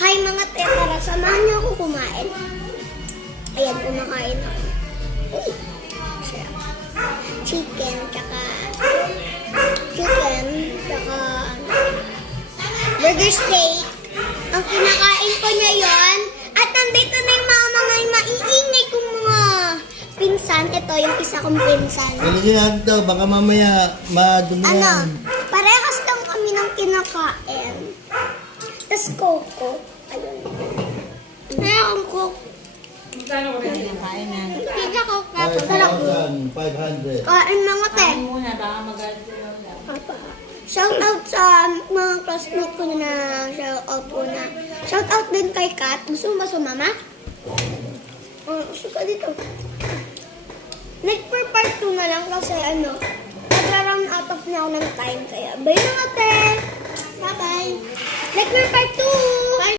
Hi mga tetara, samahan niyo ako kumain. Ayan, kumakain ako. Uy, sarap. Chicken, tsaka burger steak. Ang kinakain ko ngayon. At nandito na yung mga maiingay kong mga pinsan. Ito yung isa kong pinsan. Alisin natin daw, baka mamaya madumi Ano, yan. parehas lang kami ng kinakain. Tapos Coco. Ayun. Kaya akong Coco. Magkano ko rin yung kainan? Kita ko kapag sarap. 5,500. Kain mga te. Kain muna, baka magalit si Lola. Papa. Shout out sa mga classmate ko na shout out ko na. Shout out din kay Kat. Gusto mo ba sumama? Gusto ka dito. For part 2 na lang kasi nag-round out of na ako ng time. Kaya bye na ate. Bye bye. For part 2.